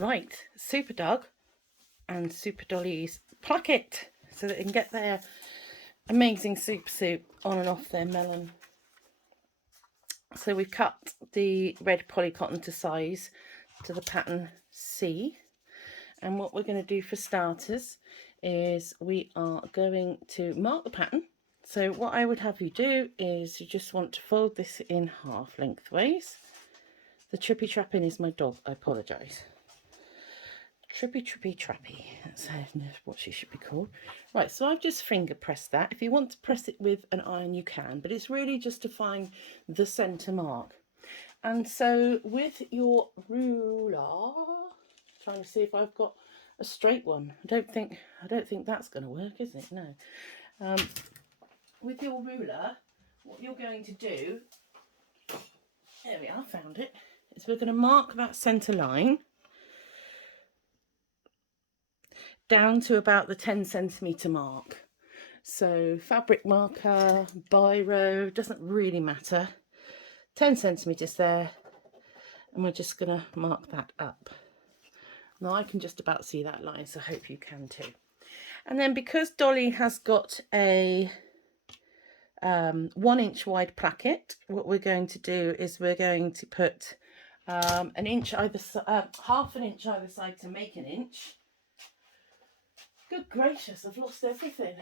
Right, Super Doug and Super Dolly's placket so that they can get their amazing supersuit on and off their melon. So we've cut the red polycotton to size to the pattern C, and what we're going to do for starters is we are going to mark the pattern. So what I would have you do is you just want to fold this in half lengthways. The trippy trapping is my dog, I apologise. Trippy trappy, that's what she should be called. Right, so I've just finger pressed that. If you want to press it with an iron you can, but it's really just to find the centre mark. And so with your ruler, trying to see if I've got a straight one. I don't think that's going to work, is it? No. With your ruler, what you're going to do, there we are, found it, is we're going to mark that centre line down to about the 10cm mark. So fabric marker, biro, doesn't really matter. 10cm there, and we're just going to mark that up. Now I can just about see that line, so I hope you can too. And then because Dolly has got a 1 inch wide placket, what we're going to do is we're going to put an inch either half an inch either side to make an inch. Good gracious, I've lost everything.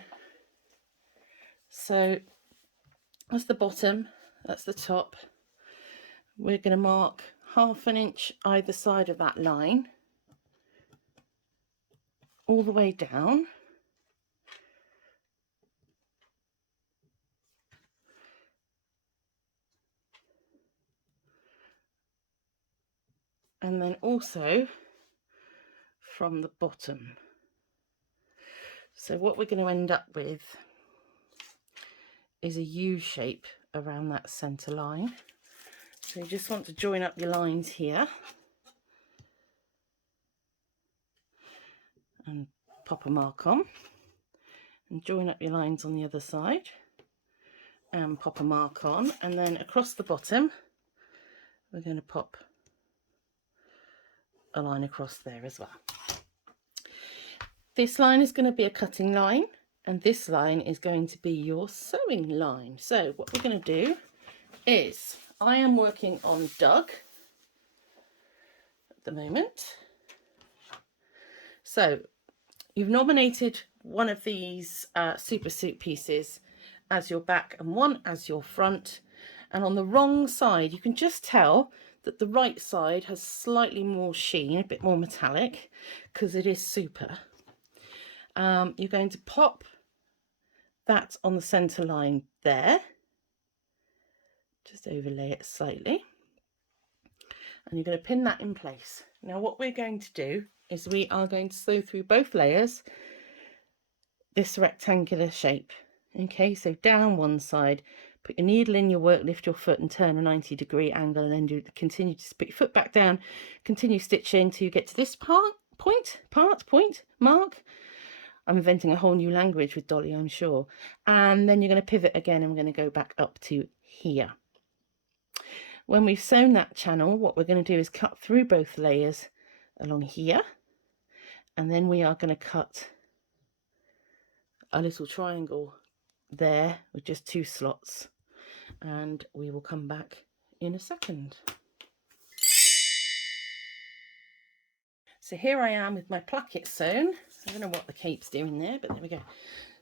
So that's the bottom, that's the top. We're going to mark half an inch either side of that line, all the way down. And then also from the bottom. So what we're going to end up with is a U shape around that centre line. So you just want to join up your lines here and pop a mark on, and join up your lines on the other side and pop a mark on, and then across the bottom we're going to pop a line across there as well. This line is going to be a cutting line, and this line is going to be your sewing line. So what we're going to do is, I am working on Doug at the moment. So you've nominated one of these supersuit pieces as your back and one as your front, and on the wrong side you can just tell that the right side has slightly more sheen, a bit more metallic, because it is super. You're going to pop that on the centre line there, just overlay it slightly, and you're going to pin that in place. Now what we're going to do is we are going to sew through both layers this rectangular shape. Okay, so down one side, put your needle in your work, lift your foot and turn a 90-degree angle, and then continue to put your foot back down, continue stitching until you get to this point mark. I'm inventing a whole new language with Dolly, I'm sure. And then you're going to pivot again, and we're going to go back up to here. When we've sewn that channel, what we're going to do is cut through both layers along here, and then we are going to cut a little triangle there with just 2 slots, and we will come back in a second. So here I am with my placket sewn. I don't know what the cape's doing there, but there we go.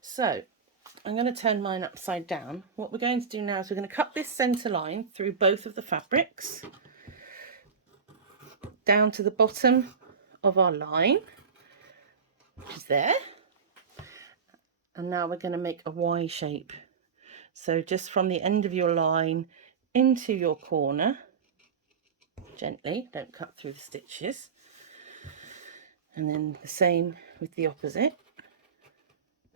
So I'm going to turn mine upside down. What we're going to do now is we're going to cut this centre line through both of the fabrics down to the bottom of our line, which is there. And now we're going to make a Y shape. So just from the end of your line into your corner, gently, don't cut through the stitches. And then the same with the opposite.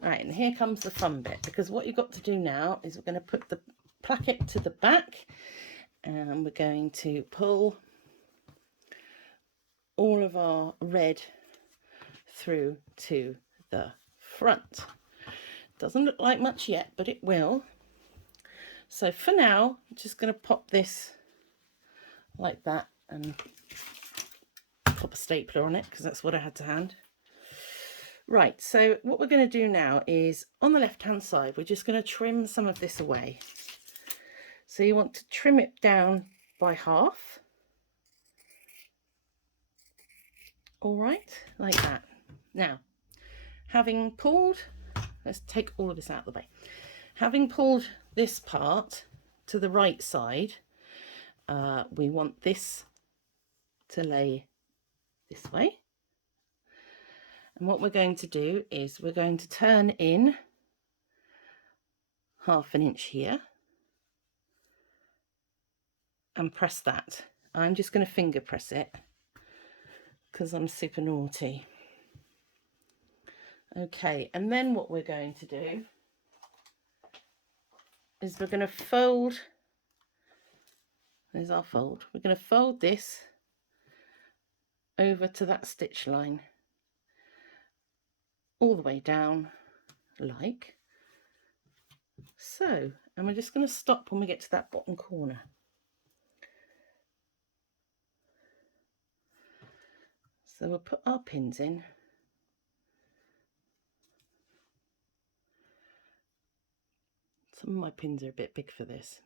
Right, and here comes the fun bit, because what you've got to do now is we're going to put the placket to the back, and we're going to pull all of our red through to the front. Doesn't look like much yet, but it will. So for now, I'm just going to pop this like that and pop a stapler on it because that's what I had to hand. Right, so what we're going to do now is on the left hand side, we're just going to trim some of this away. So you want to trim it down by half. All right, like that. Now, having pulled, let's take all of this out of the way. Having pulled this part to the right side, we want this to lay this way. And what we're going to do is we're going to turn in 1/2 inch here and press that. I'm just going to finger press it because I'm super naughty. Okay, and then what we're going to do is we're going to fold, there's our fold, we're going to fold this over to that stitch line all the way down like so, and we're just going to stop when we get to that bottom corner. So we'll put our pins in. Some of my pins are a bit big for this.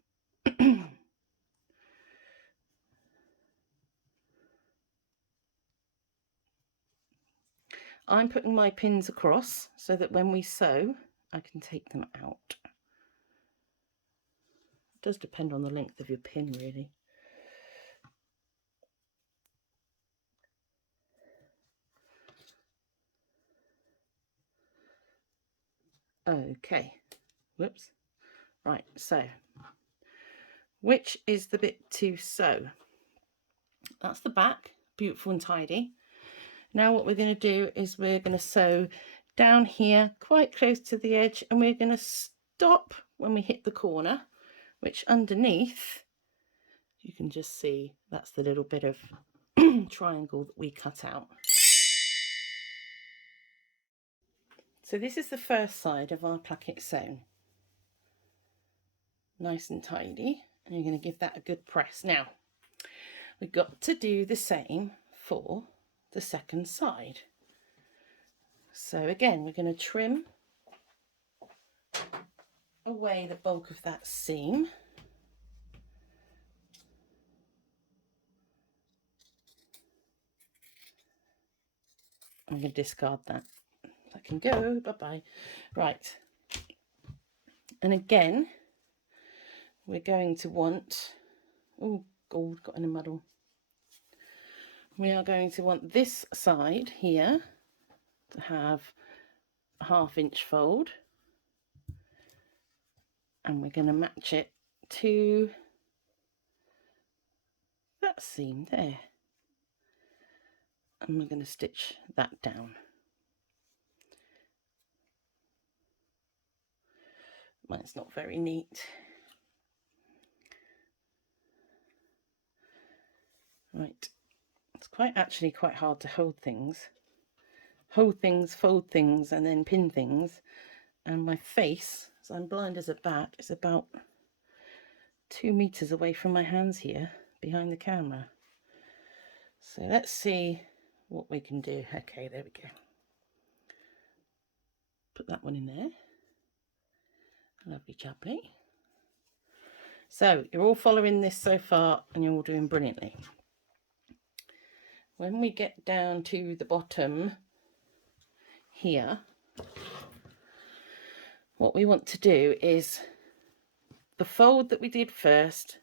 I'm putting my pins across so that when we sew, I can take them out. It does depend on the length of your pin, really. Okay, whoops. Right, so which is the bit to sew? That's the back, beautiful and tidy. Now what we're going to do is we're going to sew down here quite close to the edge, and we're going to stop when we hit the corner, which underneath you can just see that's the little bit of triangle that we cut out. So this is the first side of our placket sewn. Nice and tidy, and you're going to give that a good press. Now we've got to do the same for the second side. So again, we're going to trim away the bulk of that seam. I'm going to discard that. That can go, bye-bye. Right. And again, we're going to want, oh, gold got in a muddle. We are going to want this side here to have a 1/2 inch fold. And we're going to match it to that seam there. And we're going to stitch that down. Well, it's not very neat. Right, it's actually quite hard to hold things, fold things, and then pin things. And my face, so I'm blind as a bat, is about 2 meters away from my hands here behind the camera. So let's see what we can do. Okay, there we go. Put that one in there. Lovely jubbly. So you're all following this so far and you're all doing brilliantly. When we get down to the bottom here, what we want to do is the fold that we did first,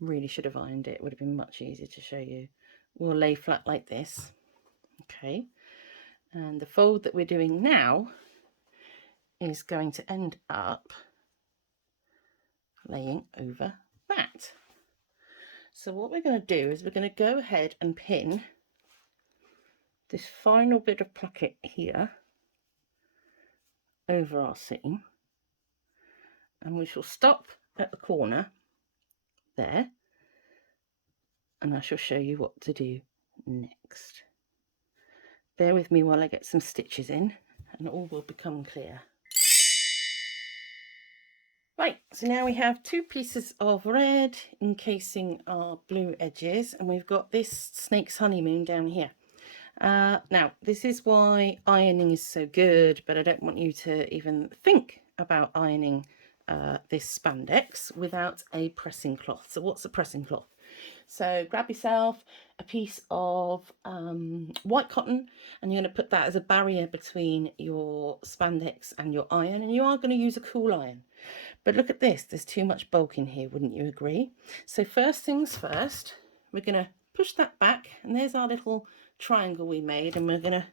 really should have ironed it, it would have been much easier to show you. We'll lay flat like this. Okay, and the fold that we're doing now is going to end up laying over that. So what we're going to do is we're going to go ahead and pin this final bit of placket here over our seam, and we shall stop at the corner there, and I shall show you what to do next. Bear with me while I get some stitches in and all will become clear. Right, so now we have 2 pieces of red encasing our blue edges, and we've got this snake's honeymoon down here. Now, this is why ironing is so good, but I don't want you to even think about ironing this spandex without a pressing cloth. So what's a pressing cloth? So grab yourself a piece of white cotton, and you're going to put that as a barrier between your spandex and your iron, and you are going to use a cool iron. But look at this, there's too much bulk in here, wouldn't you agree? So first things first, we're going to push that back, and there's our little triangle we made, and we're going to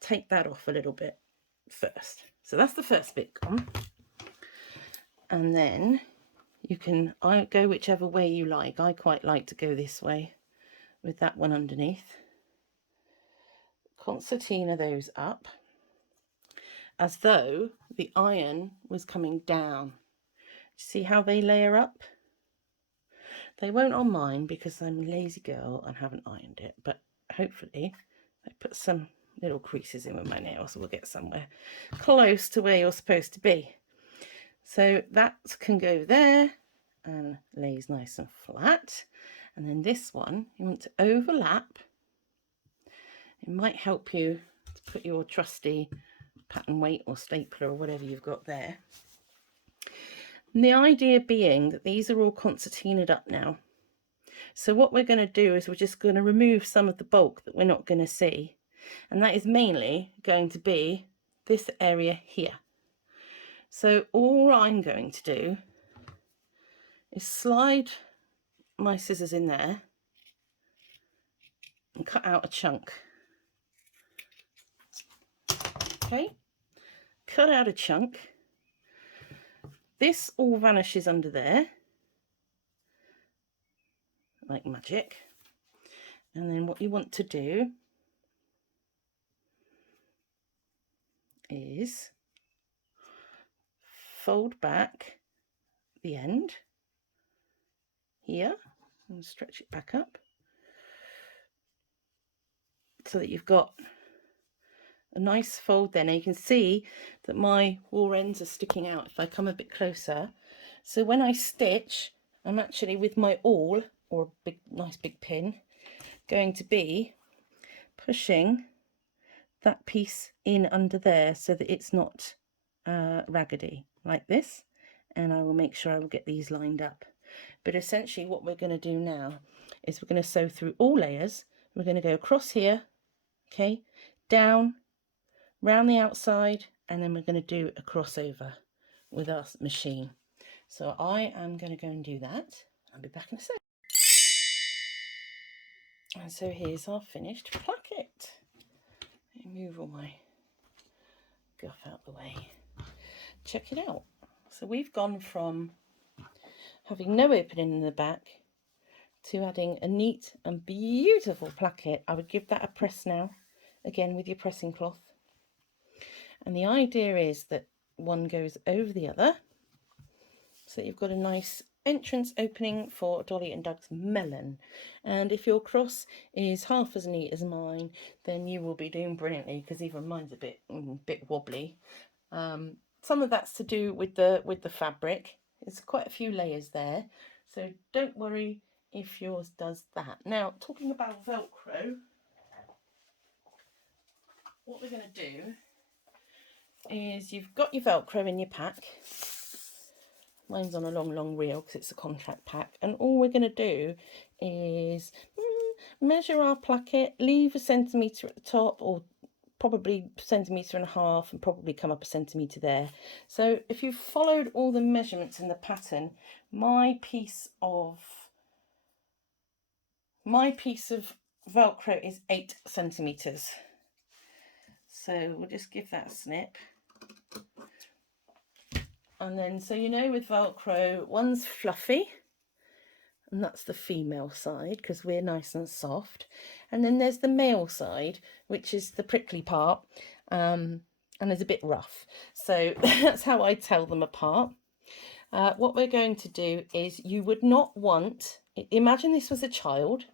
take that off a little bit first. So that's the first bit gone. And then you can go whichever way you like. I quite like to go this way with that one underneath. Concertina those up as though the iron was coming down. See how they layer up? They won't on mine because I'm a lazy girl and haven't ironed it, but hopefully I put some little creases in with my nails, so we'll get somewhere close to where you're supposed to be. So that can go there and lays nice and flat. And then this one, you want to overlap. It might help you to put your trusty pattern weight or stapler or whatever you've got there. And the idea being that these are all concertinaed up now. So what we're going to do is we're just going to remove some of the bulk that we're not going to see. And that is mainly going to be this area here. So all I'm going to do is slide my scissors in there and cut out a chunk. Okay, cut out a chunk. This all vanishes under there like magic. And then what you want to do is fold back the end here and stretch it back up so that you've got a nice fold there. Now you can see that my war ends are sticking out if I come a bit closer. So when I stitch, I'm actually with my awl or a big, nice big pin going to be pushing that piece in under there so that it's not raggedy like this, and I will make sure I will get these lined up. But essentially what we're going to do now is we're going to sew through all layers. We're going to go across here, okay, down, round the outside, and then we're going to do a crossover with our machine. So I am going to go and do that. I'll be back in a sec. And so here's our finished placket. Let me move all my guff out the way. Check it out. So we've gone from having no opening in the back to adding a neat and beautiful placket. I would give that a press now, again with your pressing cloth. And the idea is that one goes over the other, so you've got a nice entrance opening for Dolly and Doug's melon. And if your cross is half as neat as mine, then you will be doing brilliantly, because even mine's a bit wobbly. Some of that's to do with the fabric. There's quite a few layers there, so don't worry if yours does that. Now, talking about Velcro, what we're going to do is you've got your Velcro in your pack. Mine's on a long reel because it's a contract pack, and all we're going to do is measure our placket, leave a centimetre at the top, or probably a centimetre and a half, and probably come up a centimetre there. So if you've followed all the measurements in the pattern, my piece of Velcro is 8 centimetres. So we'll just give that a snip. And then, so you know, with Velcro, one's fluffy, and that's the female side because we're nice and soft. And then there's the male side, which is the prickly part, and is a bit rough. So that's how I tell them apart. What we're going to do is, you would not want, imagine this was a child,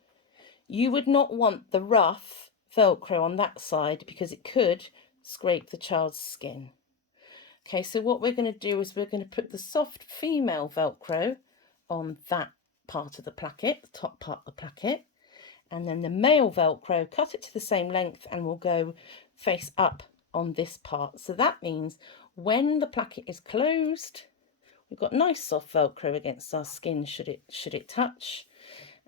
you would not want the rough Velcro on that side because it could scrape the child's skin. Okay, so what we're going to do is we're going to put the soft female Velcro on that part of the placket, the top part of the placket, and then the male Velcro, cut it to the same length, and we'll go face up on this part. So that means when the placket is closed, we've got nice soft Velcro against our skin should it touch,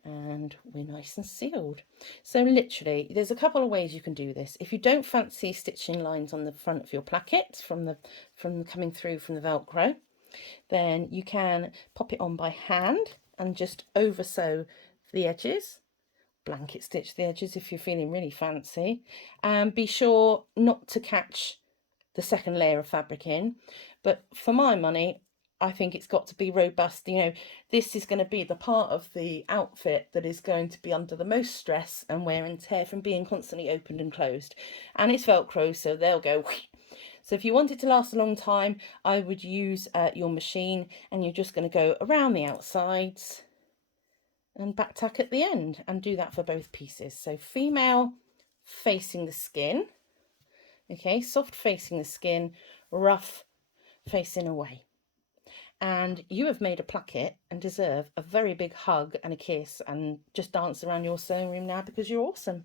and we're nice and sealed. So literally there's a couple of ways you can do this. If you don't fancy stitching lines on the front of your placket from coming through from the Velcro, then you can pop it on by hand and just over sew the edges, blanket stitch the edges if you're feeling really fancy, and be sure not to catch the second layer of fabric in. But for my money, I think it's got to be robust. You know, this is going to be the part of the outfit that is going to be under the most stress and wear and tear from being constantly opened and closed. And it's Velcro, so they'll go. So if you want it to last a long time, I would use your machine, and you're just going to go around the outsides and back tack at the end, and do that for both pieces. So female facing the skin, okay, soft facing the skin, rough facing away. And you have made a placket and deserve a very big hug and a kiss, and just dance around your sewing room now because you're awesome.